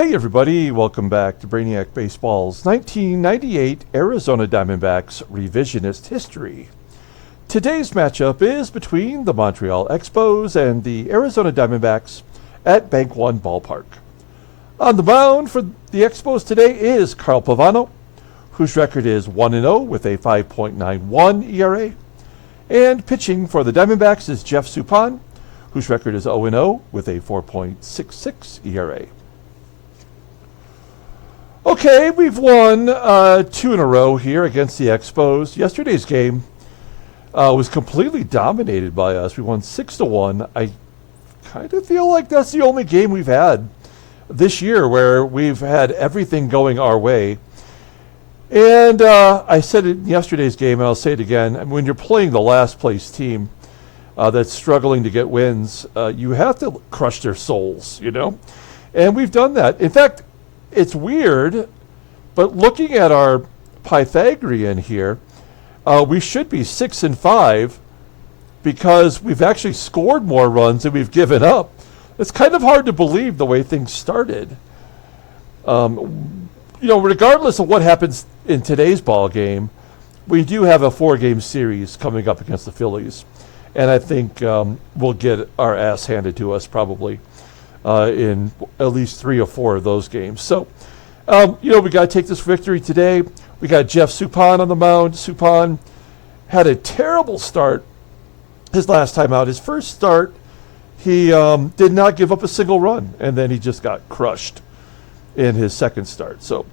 Hey everybody, welcome back to Brainiac Baseball's 1998 Arizona Diamondbacks Revisionist History. Today's matchup is between the Montreal Expos and the Arizona Diamondbacks at Bank One Ballpark. On the mound for the Expos today is Carl Pavano, whose record is 1-0 with a 5.91 ERA. And pitching for the Diamondbacks is Jeff Suppan, whose record is 0-0 with a 4.66 ERA. Okay, we've won 2 in a row here against the Expos. Yesterday's game was completely dominated by us. We won 6-1. I kind of feel like that's the only game we've had this year where we've had everything going our way. And I said it in yesterday's game, and I'll say it again. When you're playing the last place team that's struggling to get wins, you have to crush their souls, you know? And we've done that. In fact, it's weird, but looking at our Pythagorean here, we should be 6-5 because we've actually scored more runs than we've given up. It's kind of hard to believe the way things started. You know, regardless of what happens in today's ball game, we do have a 4-game series coming up against the Phillies, and I think we'll get our ass handed to us probably in at least 3 or 4 of those games. So, you know, we got to take this victory today. We got Jeff Suppan on the mound. Suppan had a terrible start his last time out. His first start, he did not give up a single run, and then he just got crushed in his second start. So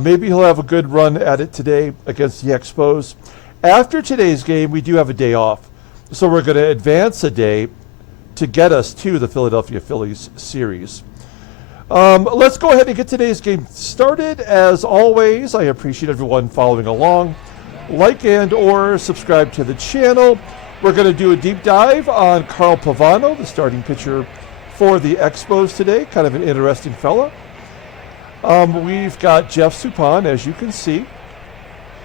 maybe he'll have a good run at it today against the Expos. After today's game, we do have a day off. So we're going to advance a day to get us to the Philadelphia Phillies series. Let's go ahead and get today's game started. As always, I appreciate everyone following along. Like and or subscribe to the channel. We're going to do a deep dive on Carl Pavano, the starting pitcher for the Expos today. Kind of an interesting fella. We've got Jeff Suppan, as you can see,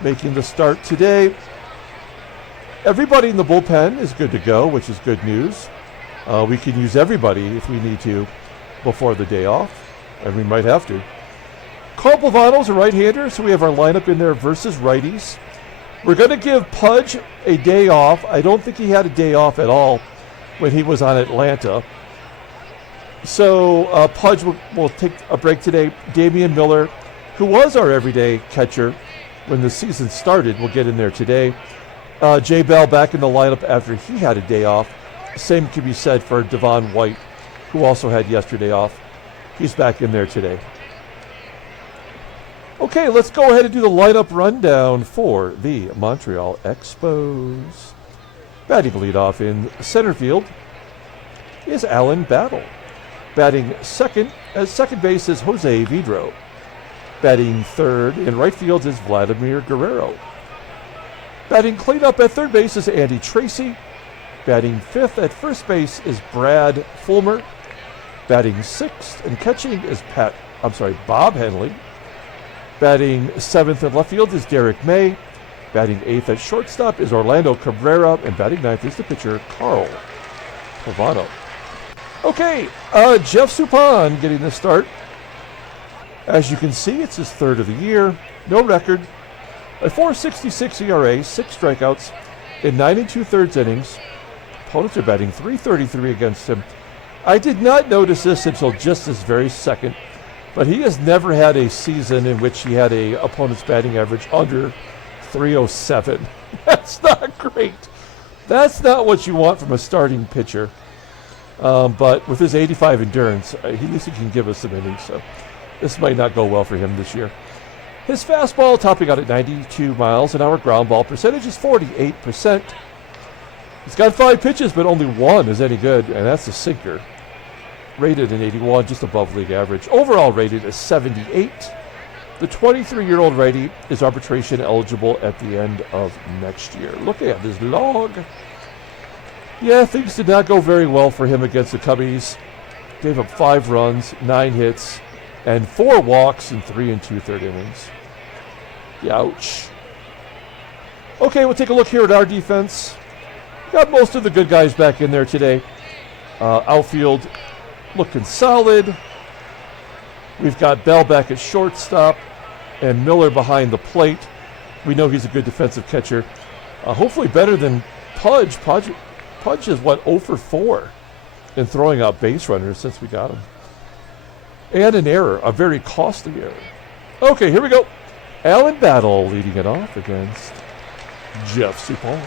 making the start today. Everybody in the bullpen is good to go, which is good news. We can use everybody if we need to before the day off, and we might have to. Carl Pavano's a right-hander, so we have our lineup in there versus righties. We're going to give Pudge a day off. I don't think he had a day off at all when he was on Atlanta. So Pudge will take a break today. Damian Miller, who was our everyday catcher when the season started, will get in there today. Jay Bell back in the lineup after he had a day off. Same can be said for Devon White, who also had yesterday off. He's back in there today. Okay, let's go ahead and do the lineup rundown for the Montreal Expos. Batting leadoff in center field is Alan Battle. Batting second at second base is Jose VIDRO. Batting third in right field is Vladimir Guerrero. Batting cleanup at third base is Andy TRACY. Batting fifth at first base is Brad FULLMER. Batting sixth and catching is Bob HENLEY. Batting seventh in left field is Derrick May. Batting eighth at shortstop is Orlando Cabrera. And batting ninth is the pitcher, Carl Pavano. Okay, Jeff Suppan getting the start. As you can see, it's his third of the year. No record. A 4.66 ERA, 6 strikeouts in 9 2/3 innings. Opponents are batting .333 against him. I did not notice this until just this very second, but he has never had a season in which he had a opponent's batting average under .307. That's not great. That's not what you want from a starting pitcher. But with his 85 endurance, at least he can give us some innings. So this might not go well for him this year. His fastball topping out at 92 miles an hour. Ground ball percentage is 48%. He's got 5 pitches, but only 1 is any good, and that's a sinker. Rated an 81, just above league average. Overall rated as 78. The 23-year-old righty is arbitration eligible at the end of next year. Looking at his log. Yeah, things did not go very well for him against the Cubbies. Gave up 5 runs, 9 hits, and 4 walks in 3 2/3 innings. Ouch. Okay, we'll take a look here at our defense. Got most of the good guys back in there today. Outfield looking solid. We've got Bell back at shortstop and Miller behind the plate. We know he's a good defensive catcher. Hopefully better than Pudge. Pudge is, 0 for 4 in throwing out base runners since we got him. And an error, a very costly error. Okay, here we go. Alan Battle leading it off against Jeff Suppan.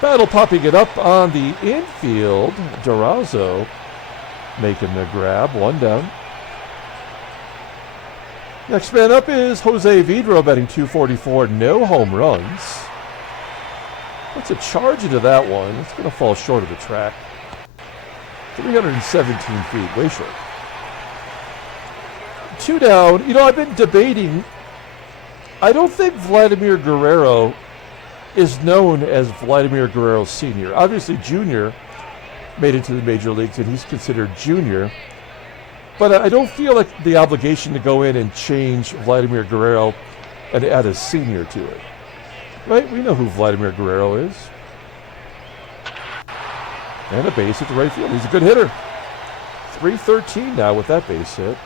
Battle popping it up on the infield. DURAZO making the grab, 1 down. Next man up is Jose VIDRO, batting .244, no home runs. What's a charge into that one? It's going to fall short of the track. 317 feet, way short. 2 down. You know, I've been debating. I don't think Vladimir Guerrero is known as Vladimir Guerrero Sr. Obviously, Jr. made it to the major leagues, and he's considered junior. But I don't feel like the obligation to go in and change Vladimir Guerrero and add a senior to it. Right? We know who Vladimir Guerrero is. And a base at the right field. He's a good hitter. 313 now with that base hit.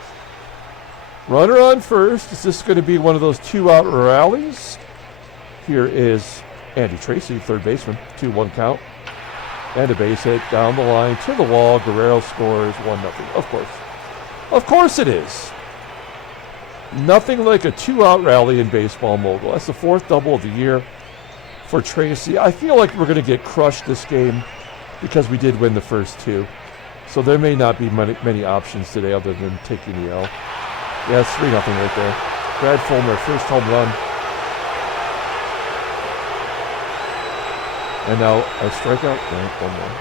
Runner on first. Is this going to be one of those 2-out rallies? Here is Andy Tracy, third baseman. 2-1 count. And a base hit down the line to the wall. Guerrero scores 1-0. Of course. Of course it is. Nothing like a 2-out rally in baseball mogul. That's the 4th double of the year for Tracy. I feel like we're going to get crushed this game because we did win the first 2. So there may not be many options today other than taking the L. Yeah, it's 3-0 right there. Brad FULLMER, first home run. And now a strikeout. No, 1 more.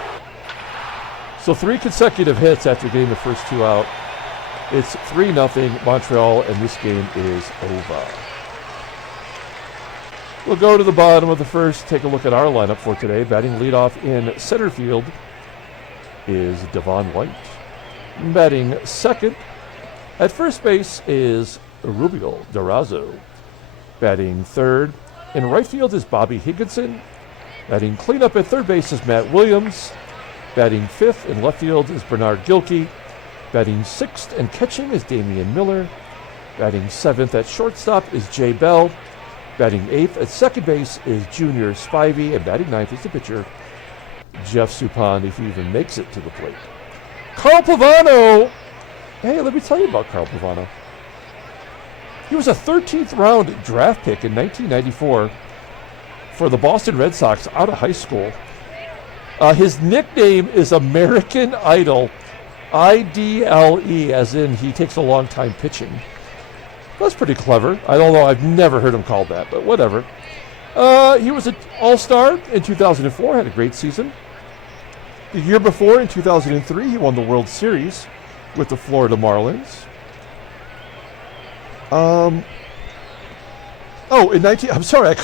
So 3 consecutive hits after getting the first 2 out. It's 3-0 Montreal, and this game is over. We'll go to the bottom of the first, take a look at our lineup for today. Batting leadoff in center field is Devon White. Batting second at first base is Erubiel DURAZO. Batting third in right field is Bobby Higginson. Batting cleanup at third base is Matt Williams. Batting fifth in left field is Bernard Gilkey. Batting sixth and catching is Damian Miller. Batting seventh at shortstop is Jay Bell. Batting eighth at second base is Junior Spivey. And batting ninth is the pitcher, Jeff Suppan, if he even makes it to the plate. Carl Pavano. Hey, let me tell you about Carl Pavano. He was a 13th round draft pick in 1994 for the Boston Red Sox out of high school. His nickname is American Idol, IDLE, as in he takes a long time pitching. That's pretty clever. I don't know, I've never heard him called that, but whatever. He was an all-star in 2004, had a great season. The year before, in 2003, he won the World Series with the Florida Marlins. I'm sorry,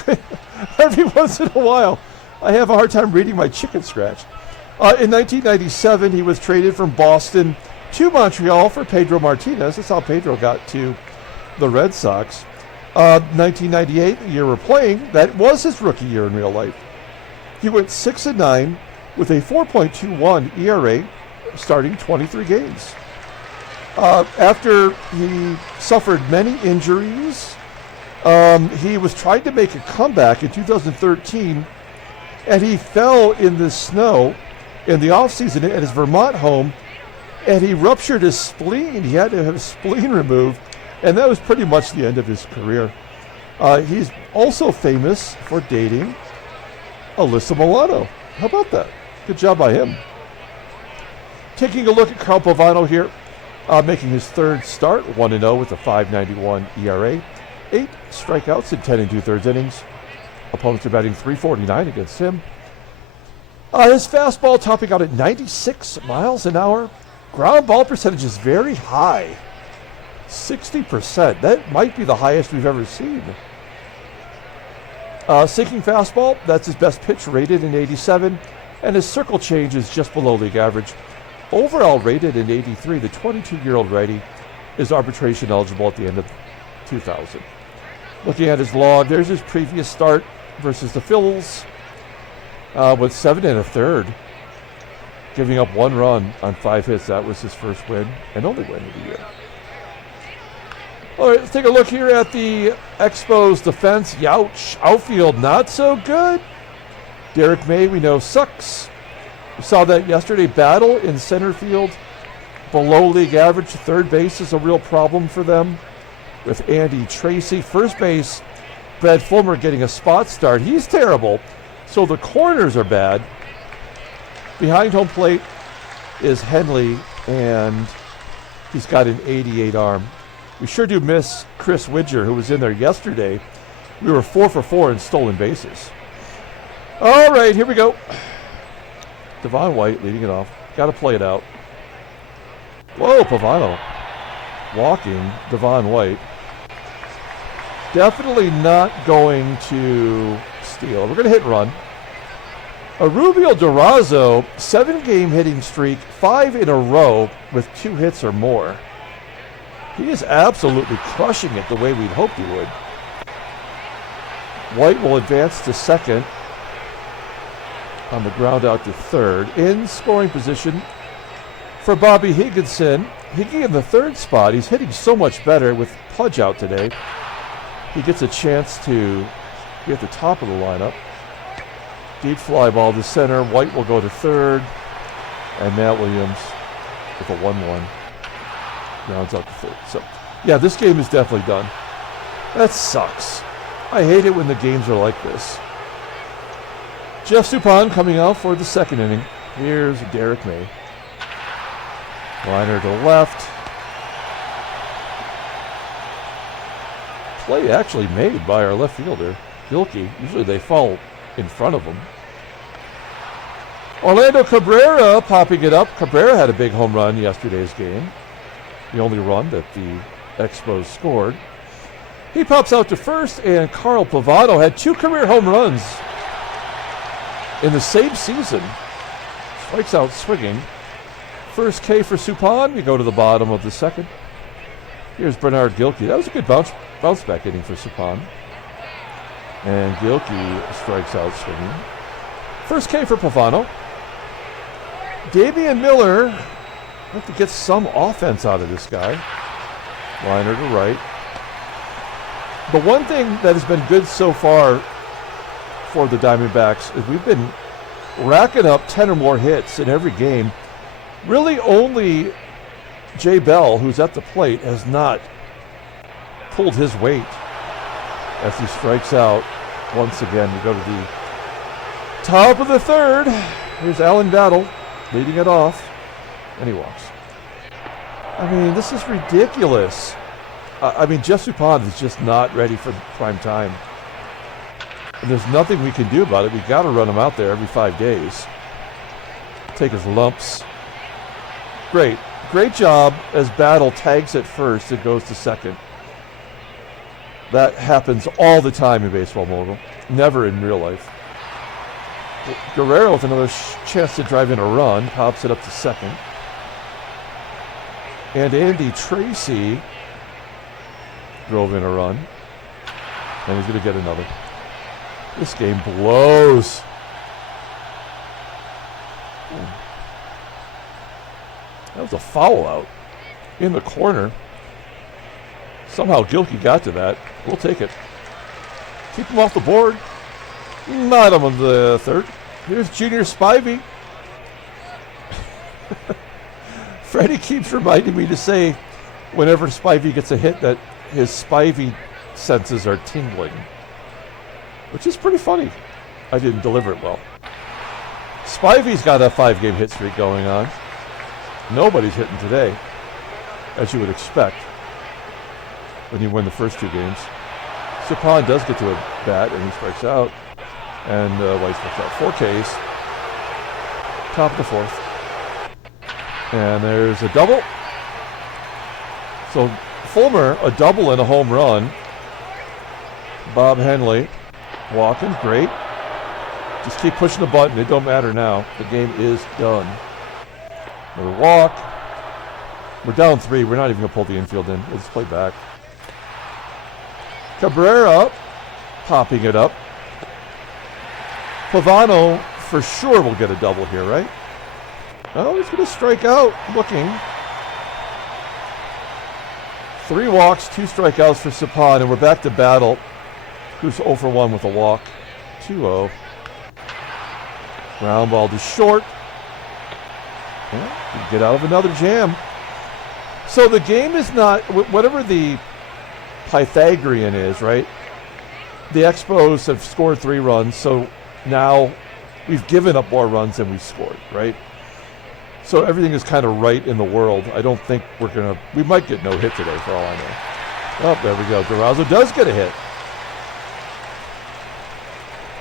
every once in a while, I have a hard time reading my chicken scratch. In 1997, he was traded from Boston to Montreal for Pedro Martinez. That's how Pedro got to the Red Sox. 1998, the year we're playing, that was his rookie year in real life. He went 6-9 with a 4.21 ERA, starting 23 games. After he suffered many injuries, he was trying to make a comeback in 2013, and he fell in the snow in the offseason at his Vermont home, and he ruptured his spleen. He had to have his spleen removed, and that was pretty much the end of his career. He's also famous for dating Alyssa Milano. How about that? Good job by him. Taking a look at Carl Pavano here, making his third start, 1-0 with a 5.91 ERA, 8 strikeouts in 10 2/3 innings. Opponents are batting .349 against him. His fastball topping out at 96 miles an hour. Ground ball percentage is very high, 60%. That might be the highest we've ever seen. Sinking fastball, that's his best pitch, rated in 87, and his circle change is just below league average. Overall rated in 83, the 22-year-old righty is arbitration eligible at the end of 2000. Looking at his log, there's his previous start versus the Phils with 7 1/3. giving up 1 run on 5 hits. That was his first win and only win of the year. All right, let's take a look here at the Expos defense. Youch. Outfield, not so good. Derrick May, we know, sucks. We saw that yesterday. Battle in center field, below league average. Third base is a real problem for them with Andy Tracy. First base, Brad Fulmer getting a spot start. He's terrible. So the corners are bad. Behind home plate is Henley, and he's got an 88 arm. We sure do miss Chris Widger, who was in there yesterday. We were 4 for 4 in stolen bases. All right, here we go. Devon White leading it off. Got to play it out. Whoa, Pavano walking Devon White. Definitely not going to steal. We're going to hit and run. Erubiel DURAZO, 7-game hitting streak, 5 in a row with 2 hits or more. He is absolutely crushing it the way we'd hoped he would. White will advance to second on the ground out to third. In scoring position for Bobby Higginson. Higgy in the third spot. He's hitting so much better with Pudge out today. He gets a chance to be at the top of the lineup. Deep fly ball to center. White will go to third. And Matt Williams with a 1-1. Rounds out to third. So, yeah, this game is definitely done. That sucks. I hate it when the games are like this. Jeff Suppan coming out for the second inning. Here's Derrick May. Liner to left. Play actually made by our left fielder, GILKEY. Usually they fall in front of him. Orlando Cabrera popping it up. Cabrera had a big home run yesterday's game. The only run that the Expos scored. He pops out to first, and Carl Pavano had 2 career home runs in the same season. Strikes out swinging. First K for Suppan. We go to the bottom of the second. Here's Bernard GILKEY. That was a good bounce back inning for Suppan. And GILKEY strikes out swinging. First K for Pavano. Damian Miller. Have to get some offense out of this guy. Liner to right. The one thing that has been good so far for the Diamondbacks is we've been racking up 10 or more hits in every game. Really only Jay Bell, who's at the plate, has not pulled his weight as he strikes out once again. We go to the top of the third. Here's Alan Battle leading it off. And he walks. I mean, this is ridiculous. I mean, Jeff Suppan is just not ready for prime time. And there's nothing we can do about it. We've got to run him out there every 5 days. Take his lumps. Great. Great job as Battle tags at first. It goes to second. That happens all the time in Baseball Mogul. Never in real life. Guerrero with another chance to drive in a run. Pops it up to second. And Andy Tracy drove in a run. And he's going to get another. This game blows. That was a foul out in the corner. Somehow GILKEY got to that. We'll take it. Keep him off the board. Bottom of the third. Here's Junior Spivey. Freddie keeps reminding me to say whenever Spivey gets a hit that his Spivey senses are tingling, which is pretty funny. I didn't deliver it well. Spivey's got a 5-game hit streak going on. Nobody's hitting today, as you would expect when you win the first 2 games. Suppan does get to a bat, and he strikes out. And White strikes out. 4 Ks. Top of the fourth. And there's a double. So Fulmer, a double and a home run. Bob Henley walking, great. Just keep pushing the button. It don't matter now. The game is done. Another walk. We're down 3. We're not even going to pull the infield in. Let's play back. Cabrera popping it up. Pavano for sure will get a double here, right? Oh, he's going to strike out. Looking. 3 walks, 2 strikeouts for Suppan, and we're back to Battle, who's 0 for 1 with a walk. 2-0. Ground ball to short. Yeah, get out of another jam. So the game is not, whatever the Pythagorean is, right? The Expos have scored 3 runs, so now we've given up more runs than we've scored, right? So everything is kind of right in the world. I don't think we're going to, we might get no hit today for all I know. Oh, there we go. DURAZO does get a hit.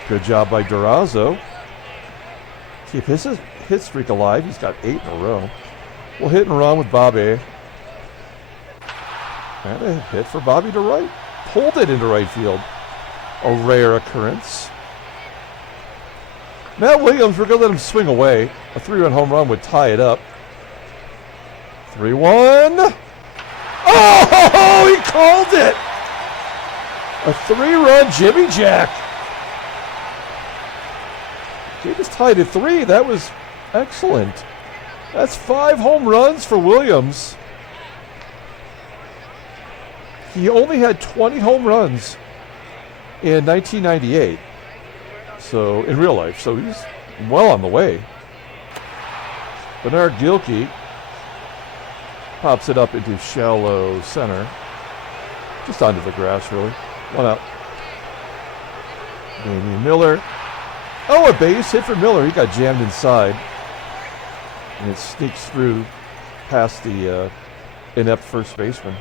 Good job by DURAZO. Keep his hit streak alive. He's got 8 in a row. We'll hit and run with Bobby. And a hit for Bobby to right. Pulled it into right field. A rare occurrence. Matt Williams, we're going to let him swing away. A 3-run home run would tie it up. 3-1. Oh, he called it! A 3-run Jimmy Jack. He just tied at 3. That was excellent. That's 5 home runs for Williams. He only had 20 home runs in 1998. So, in real life. So he's well on the way. Bernard GILKEY pops it up into shallow center. Just onto the grass, really. 1 out. Damian Miller. Oh, a base hit for Miller. He got jammed inside. And it sneaks through past the inept first baseman.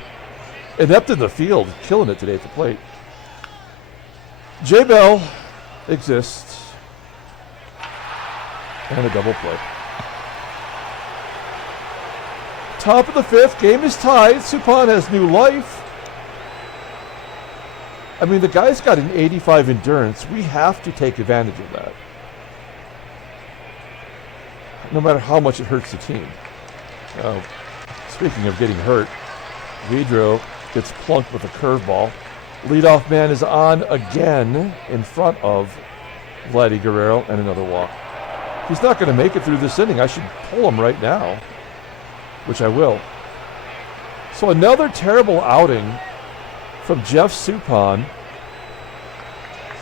Inept in the field, killing it today at the plate. J. Bell exists. And a double play. Top of the 5th, game is tied. Suppan has new life. I mean, the guy's got an 85 endurance. We have to take advantage of that. No matter how much it hurts the team. Speaking of getting hurt, VIDRO gets plunked with a curveball. Leadoff man is on again in front of Vladimir Guerrero, and another walk. He's not going to make it through this inning. I should pull him right now, which I will. So another terrible outing from Jeff Suppan.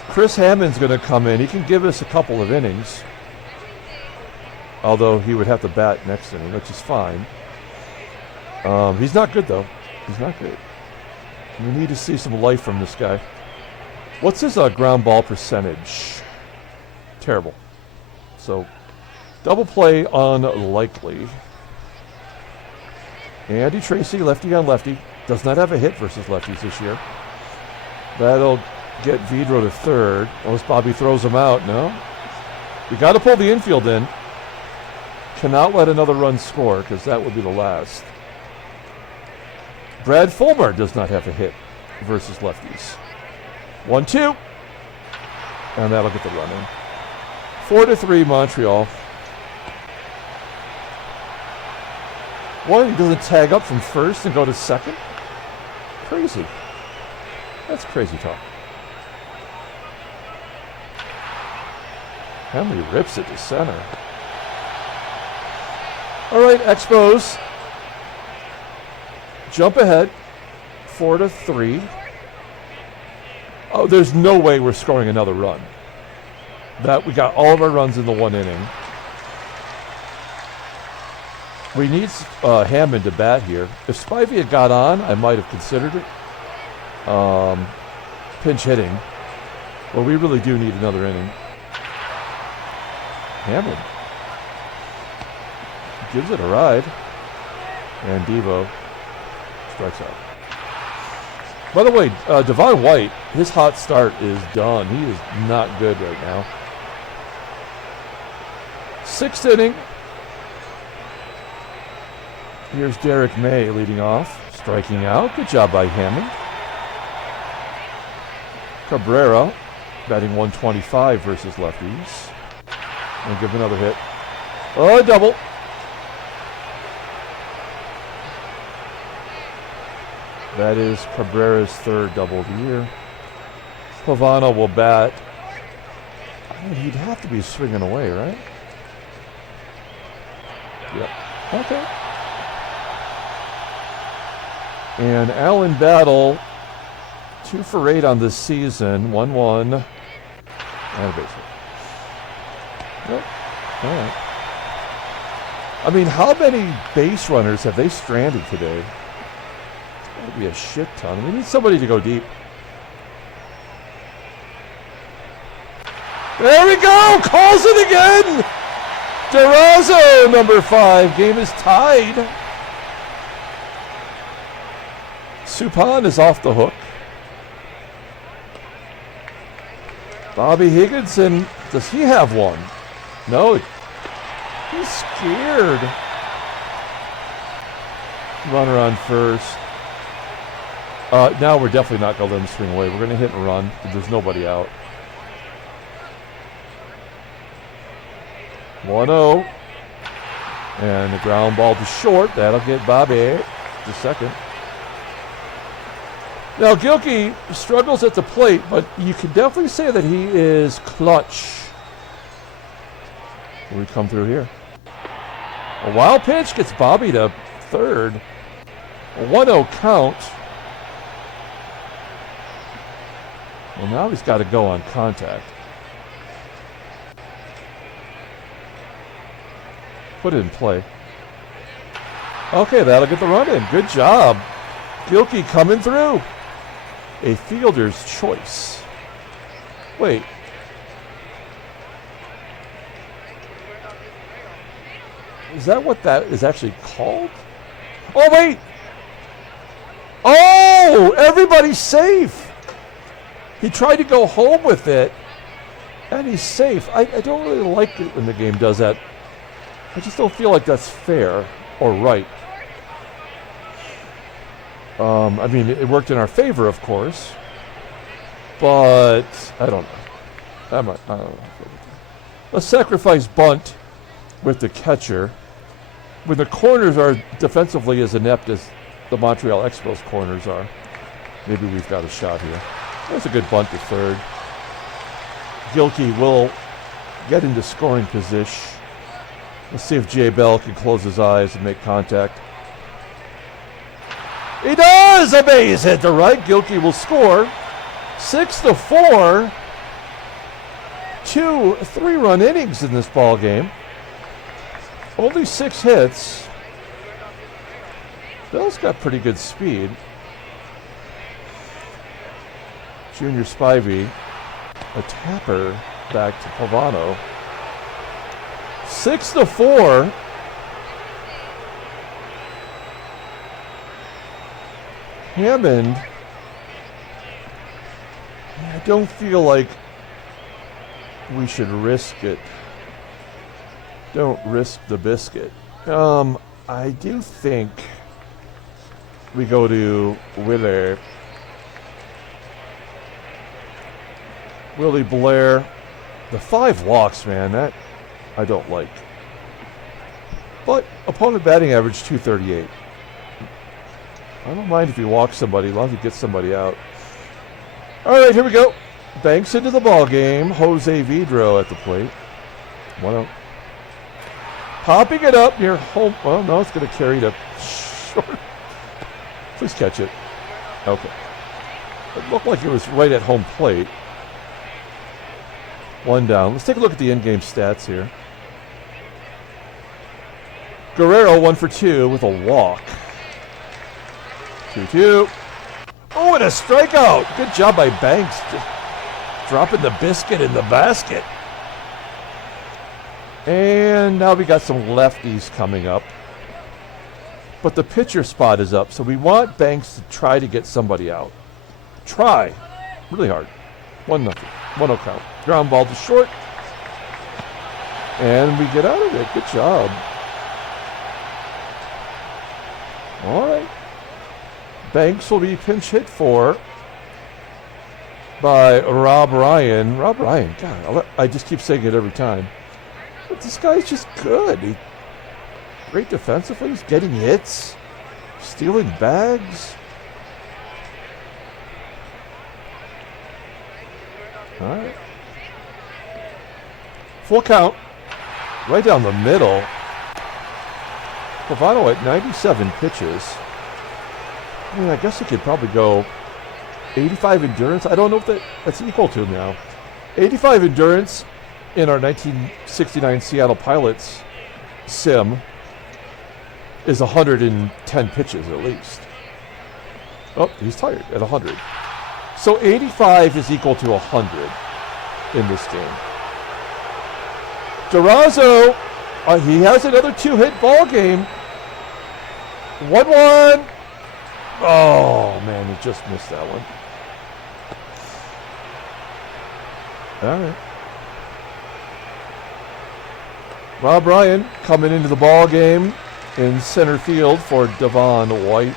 Chris Hammond's going to come in. He can give us a couple of innings, although he would have to bat next inning, which is fine. He's not good, though. He's not good. We need to see some life from this guy. What's his ground ball percentage? Terrible. So, double play unlikely. Andy Tracy, lefty on lefty. Does not have a hit versus lefties this year. That'll get VIDRO to third. Unless Bobby throws him out. No. We got to pull the infield in. Cannot let another run score, because that would be the last. Brad FULLMER does not have a hit versus lefties. 1-2. And that'll get the run in. 4-3 Montreal. What? He doesn't tag up from first and go to second? Crazy. That's crazy talk. Henley rips it to center. All right, Expos. Jump ahead. 4-3. Oh, there's no way we're scoring another run. That we got all of our runs in the 1 inning. We need Hammond to bat here. If Spivey had got on, I might have considered it. Pinch hitting. Well, we really do need another inning. Hammond gives it a ride. And Devo strikes out. By the way, Devon White, his hot start is done. He is not good right now. 6th inning. Here's Derrick May leading off, striking out. Good job by Hammond. CABRERA batting 125 versus lefties. And give another hit. Oh, a double. That is CABRERA's 3rd double of the year. Pavano will bat. I mean, he'd have to be swinging away, right? Yep. Okay. And Alan Battle, 2 for 8 on this season. 1-1. And a base hit. Yep. All right. I mean, how many base runners have they stranded today? That would be a shit ton. We need somebody to go deep. There we go! Calls it again! DURAZO, number 5. Game is tied. Suppan is off the hook. Bobby Higginson, does he have one? No, he's scared. Runner on first. Now we're definitely not going to let him swing away. We're going to hit and run. There's nobody out. 1-0. And the ground ball to short. That'll get Bobby to second. Now, GILKEY struggles at the plate, but you can definitely say that he is clutch. We come through here. A wild pitch gets Bobby to third. A 1-0 count. Well, now he's got to go on contact. Put it in play. Okay, that'll get the run in. Good job. GILKEY coming through. A fielder's choice. Wait. Is that what that is actually called? Oh, wait. Oh, everybody's safe. He tried to go home with it, and he's safe. I don't really like it when the game does that. I just don't feel like that's fair or right. I mean, it worked in our favor, of course, but I don't know. I don't know. A sacrifice bunt with the catcher. When the corners are defensively as inept as the Montreal Expos corners are, maybe we've got a shot here. That's a good bunt to third. GILKEY will get into scoring position. Let's see if Jay Bell can close his eyes and make contact. He does! A base hit to right. GILKEY will score. 6-4. 2 3-run innings in this ball game. Only 6 hits. Bell's got pretty good speed. Junior Spivey, a tapper back to Pavano. 6-4. Hammond. I don't feel like we should risk it. Don't risk the biscuit. I do think we go to Willie Blair. The 5 walks, man, that I don't like. But opponent batting average 238. I don't mind if he walks somebody, as long as he gets somebody out. All right, here we go. Banks into the ball game. Jose VIDRO at the plate. 1-0. Popping it up near home. Well, no, it's going to carry to short. Please catch it. Okay. It looked like it was right at home plate. 1 down. Let's take a look at the in-game stats here. GUERRERO 1 for 2 with a walk. 2-2. Oh, and a strikeout. Good job by Banks. Just dropping the biscuit in the basket. And now we got some lefties coming up. But the pitcher spot is up, so we want Banks to try to get somebody out. Try. Really hard. 1-0. 1-0 count. Ground ball to short. And we get out of it. Good job. All right. Banks will be pinch hit for by Rob Ryan. Rob Ryan, God, I just keep saying it every time. But this guy's just good. Great defensively. He's getting hits, stealing bags. All right. Full count. Right down the middle. Pavano at 97 pitches. I mean, I guess he could probably go 85 endurance. I don't know if that's equal to him now. 85 endurance in our 1969 Seattle Pilots sim is 110 pitches at least. Oh, he's tired at 100. So 85 is equal to 100 in this game. DURAZO, he has another 2-hit ball game. 1-1. Oh, man, he just missed that one. All right. Rob Ryan coming into the ball game in center field for Devon White.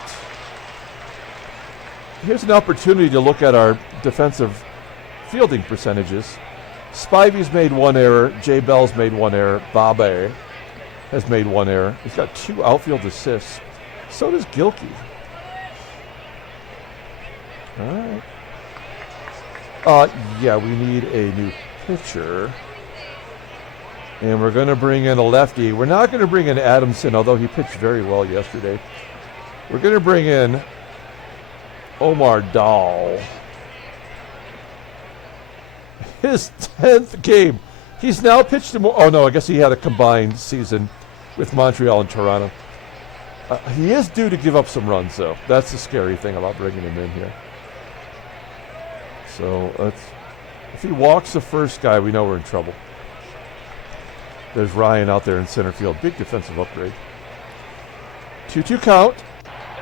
Here's an opportunity to look at our defensive fielding percentages. Spivey's made 1 error. Jay Bell's made 1 error. Babe has made 1 error. He's got 2 outfield assists. So does GILKEY. All right. Yeah, we need a new pitcher. And we're going to bring in a lefty. We're not going to bring in Adamson, although he pitched very well yesterday. We're going to bring in Omar Dahl. His 10th game. He's now pitched more. Oh, no, I guess he had a combined season with Montreal and Toronto. He is due to give up some runs, though. That's the scary thing about bringing him in here. So if he walks the first guy, we know we're in trouble. There's Ryan out there in center field. Big defensive upgrade. 2-2 count.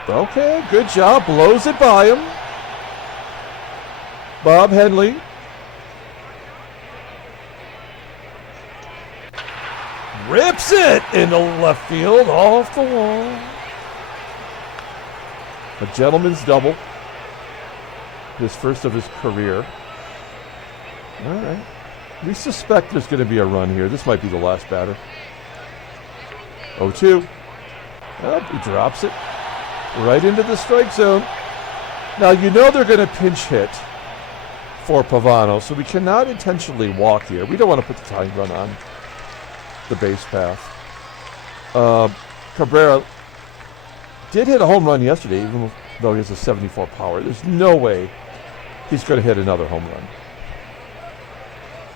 Okay, good job. Blows it by him. Bob Henley. Rips it into left field, off the wall. A gentleman's double. His first of his career. All right. We suspect there's going to be a run here. This might be the last batter. 0-2. Oh, he drops it right into the strike zone. Now, you know they're going to pinch hit for Pavano, so we cannot intentionally walk here. We don't want to put the tying run on the base path. Cabrera did hit a home run yesterday, even though he has a 74 power. There's no way he's going to hit another home run.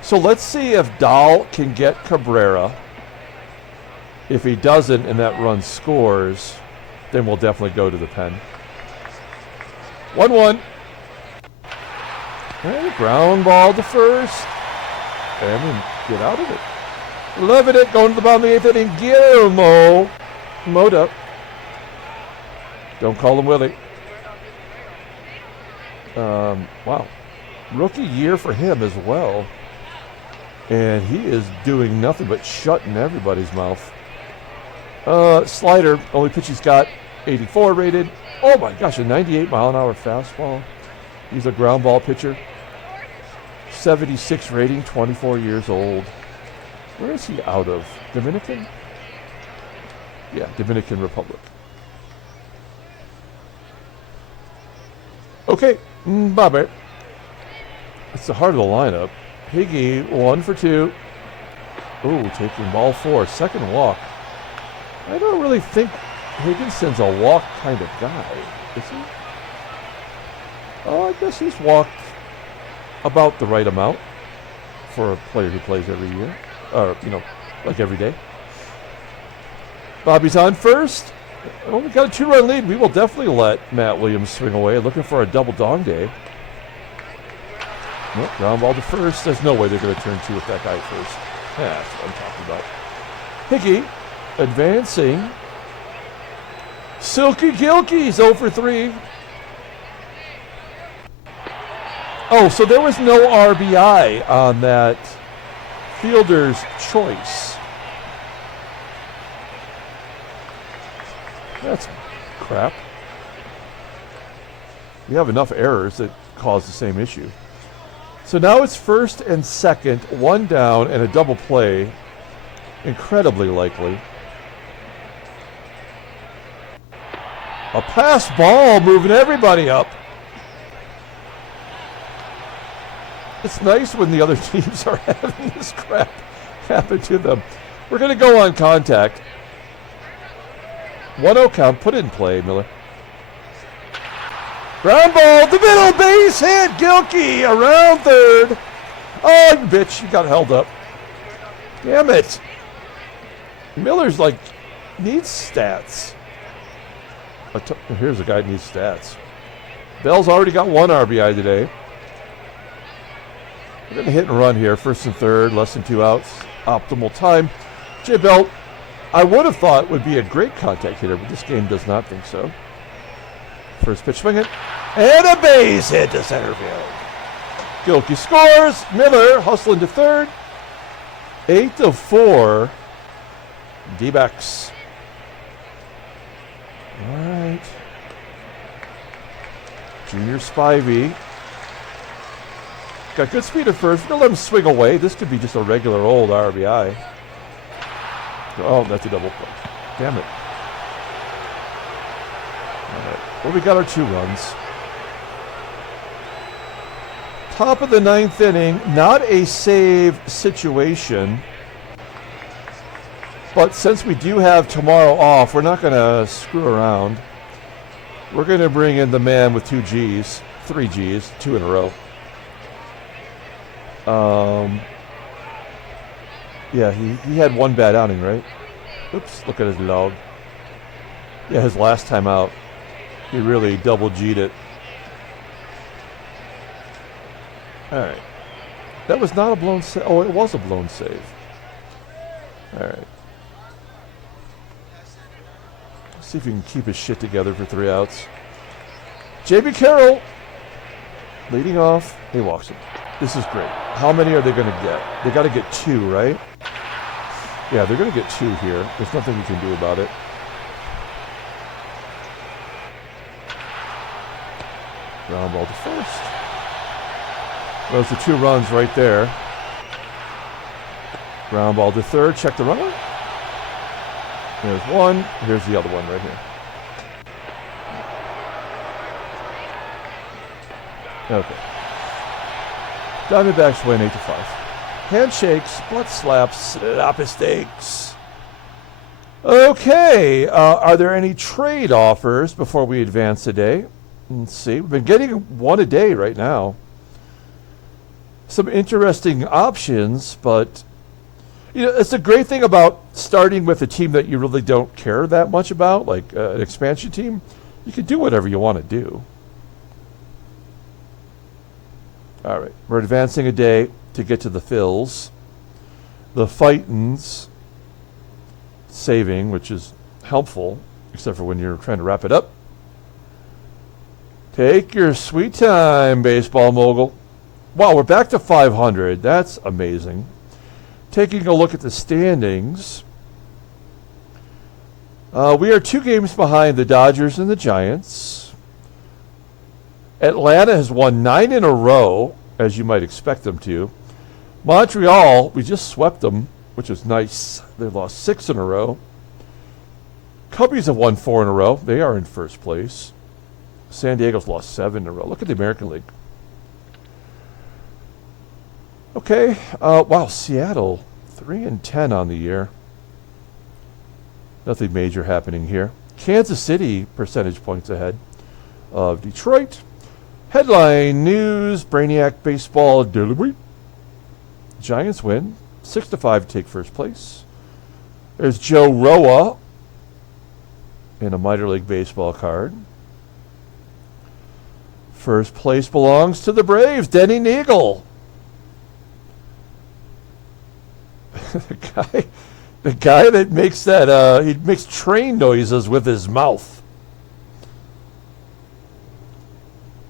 So let's see if Dahl can get Cabrera. If he doesn't and that run scores, then we'll definitely go to the pen. 1-1. Okay, ground ball to first. And then get out of it. Loving it, going to the bottom of the 8th inning. Guillermo mowed up. Don't call him Willie. Wow. Rookie year for him as well. And he is doing nothing but shutting everybody's mouth. Slider, only pitch he's got, 84 rated. Oh my gosh, a 98-mile-an-hour fastball. He's a ground ball pitcher. 76 rating, 24 years old. Where is he out of? Dominican? Yeah, Dominican Republic. Okay, Bobby. It's the heart of the lineup. Higgy, 1 for 2. Ooh, taking ball 4. Second walk. I don't really think Higginson's a walk kind of guy, is he? Oh, I guess he's walked about the right amount for a player who plays every year. Or, like every day. Bobby's on first. Oh, we got a 2-run lead. We will definitely let Matt Williams swing away, looking for a double dong day. Nope, ground ball to first. There's no way they're going to turn 2 with that guy first. Yeah, that's what I'm talking about. Higgy advancing. Silky Gilkey's 0 for 3. Oh, so there was no RBI on that fielder's choice. That's crap. We have enough errors that cause the same issue. So now it's first and second, 1 down, and a double play. Incredibly likely. A pass ball moving everybody up. It's nice when the other teams are having this crap happen to them. We're going to go on contact. 1-0 count. Put it in play, Miller. Ground ball, the middle, base hit. Gilkey around third. Oh, you bitch, you got held up. Damn it. Miller's like, needs stats. Here's a guy that needs stats. Bell's already got 1 RBI today. We're going to hit and run here. First and third, less than 2 outs. Optimal time. J. Bell, I would have thought would be a great contact hitter, but this game does not think so. First pitch swinging. And a base hit to center field. Gilkey scores. Miller hustling to third. 8-4. D-backs. All right. Junior Spivey. Got good speed at first. We're going to let him swing away. This could be just a regular old RBI. Oh, that's a double play. Damn it. All right. Well, we got our 2 runs. Top of the 9th inning. Not a save situation. But since we do have tomorrow off, we're not going to screw around. We're going to bring in the man with 2 Gs. 3 Gs. 2 in a row. Yeah, he had 1 bad outing, right? Oops, look at his log. Yeah, his last time out, he really double G'd it. All right. That was not a blown save. Oh, it was a blown save. All right. Let's see if he can keep his shit together for 3 outs. J.B. Carroll leading off. He walks him. This is great. How many are they going to get? They got to get 2, right? Yeah, they're going to get 2 here. There's nothing you can do about it. Ground ball to first. Those are 2 runs right there. Ground ball to third. Check the runner. There's 1. Here's the other one right here. Okay. Diamondbacks win 8-5. Handshakes, butt slaps, sloppy steaks. Okay, are there any trade offers before we advance today? Let's see. We've been getting 1 a day right now. Some interesting options, but you know, it's the great thing about starting with a team that you really don't care that much about, like an expansion team. You can do whatever you want to do. All right, we're advancing a day to get to the fills. The Fightins saving, which is helpful, except for when you're trying to wrap it up. Take your sweet time, baseball mogul. Wow, we're back to 500. That's amazing. Taking a look at the standings. We are 2 games behind the Dodgers and the Giants. Atlanta has won 9 in a row, as you might expect them to. Montreal, we just swept them, which is nice. They lost 6 in a row. Cubbies have won 4 in a row. They are in first place. San Diego's lost 7 in a row. Look at the American League. Okay. Wow, Seattle, 3-10 on the year. Nothing major happening here. Kansas City, percentage points ahead of Detroit. Headline news, Brainiac baseball delivery. Giants win 6-5 to take first place. There's Joe Roa in a minor league baseball card. First place belongs to the Braves, Denny Neagle. the guy that makes that, he makes train noises with his mouth.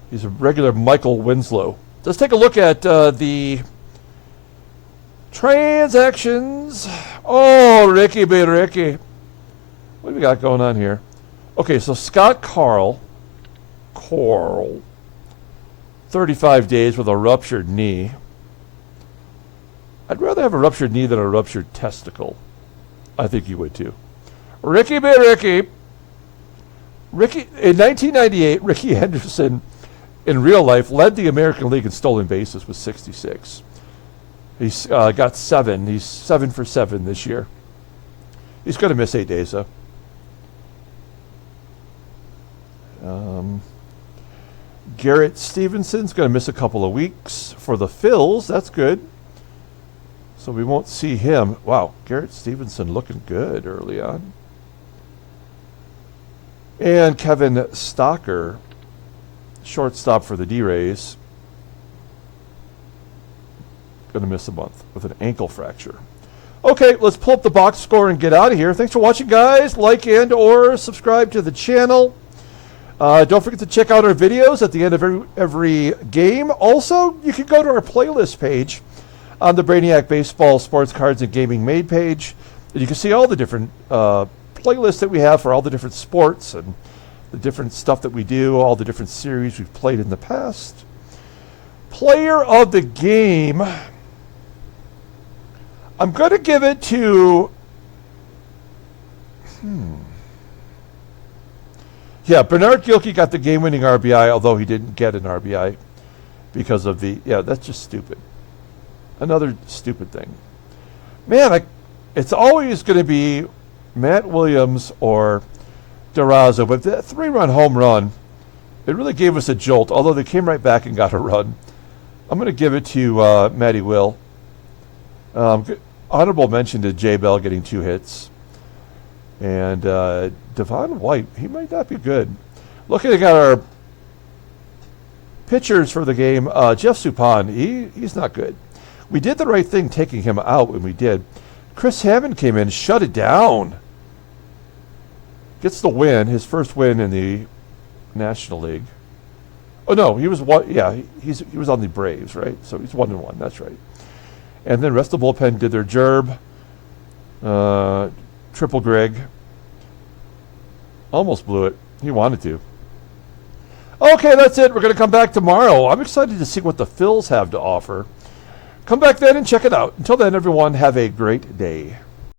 He's a regular Michael Winslow. Let's take a look at the transactions. Oh, Ricky B. Ricky. What do we got going on here? Okay, so Scott Carl, 35 days with a ruptured knee. I'd rather have a ruptured knee than a ruptured testicle. I think you would too. Ricky B. Ricky. In 1998, Ricky Henderson, in real life, led the American League in stolen bases with 66. He's got 7. He's 7 for 7 this year. He's going to miss 8 days, though. Garrett Stevenson's going to miss a couple of weeks for the Phils. That's good. So we won't see him. Wow, Garrett Stevenson looking good early on. And Kevin Stocker, shortstop for the D-Rays, going to miss a month with an ankle fracture. Okay, let's pull up the box score and get out of here. Thanks for watching, guys. Like and or subscribe to the channel. Don't forget to check out our videos at the end of every game. Also, you can go to our playlist page on the Brainiac Baseball, Sports Cards, and Gaming Made page. And you can see all the different playlists that we have for all the different sports and the different stuff that we do, all the different series we've played in the past. Player of the game, I'm going to give it to... Yeah, Bernard Gilkey got the game-winning RBI, although he didn't get an RBI because of the... Yeah, that's just stupid. Another stupid thing. Man, it's always going to be Matt Williams or DURAZO, but that 3-run home run, it really gave us a jolt, although they came right back and got a run. I'm going to give it to Matty Will. Honorable mention to J. Bell getting 2 hits. And Devon White, he might not be good. Looking at our pitchers for the game, Jeff Suppan, he's not good. We did the right thing taking him out when we did. Chris Hammond came in, shut it down. Gets the win, his first win in the National League. Oh no, he was one. Yeah, he was on the Braves, right? So he's 1-1. That's right. And then the rest of the bullpen did their job. Triple Greg almost blew it. He wanted to. Okay, that's it. We're going to come back tomorrow. I'm excited to see what the Phils have to offer. Come back then and check it out. Until then, everyone, have a great day.